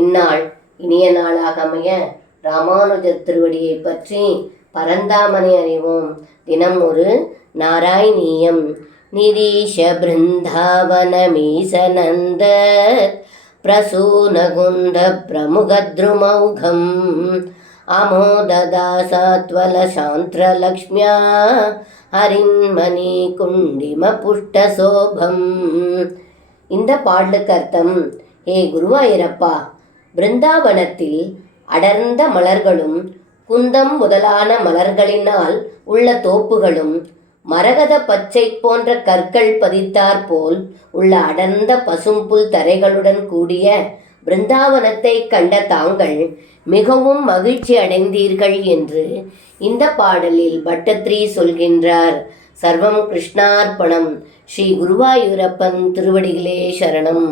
இந்நாள் இனிய நாளாக அமைய ராமானுஜர் திருவடியை பற்றி பரந்தாமனை அறிவோம். தினம் ஒரு நாராயணீயம். நிரீஷ பிருந்தாவனமீசநந்த பிரசூனகுந்த பிரமுகத்ருமௌகம் அமோததாசாத்வலசாந்திரலக்ஷ்மியா ஹரின்மணி குண்டிம புஷ்டசோபம். இந்த பாடலுக்கு அர்த்தம்: ஹே குருவாயூரப்பா, பிருந்தாவனத்தில் அடர்ந்த மலர்களும் குந்தம் முதலான மலர்களினால் உள்ள தோப்புகளும் மரகத பச்சை போன்ற கற்கள் பதித்தாற்போல் உள்ள அடர்ந்த பசும்புல் தரைகளுடன் கூடிய பிருந்தாவனத்தை கண்ட தாங்கள் மிகவும் மகிழ்ச்சி அடைந்தீர்கள் என்று இந்த பாடலில் பட்டத்ரி சொல்கின்றார். சர்வம் கிருஷ்ணார்ப்பணம். ஸ்ரீ குருவாயூரப்பன் திருவடிகளே சரணம்.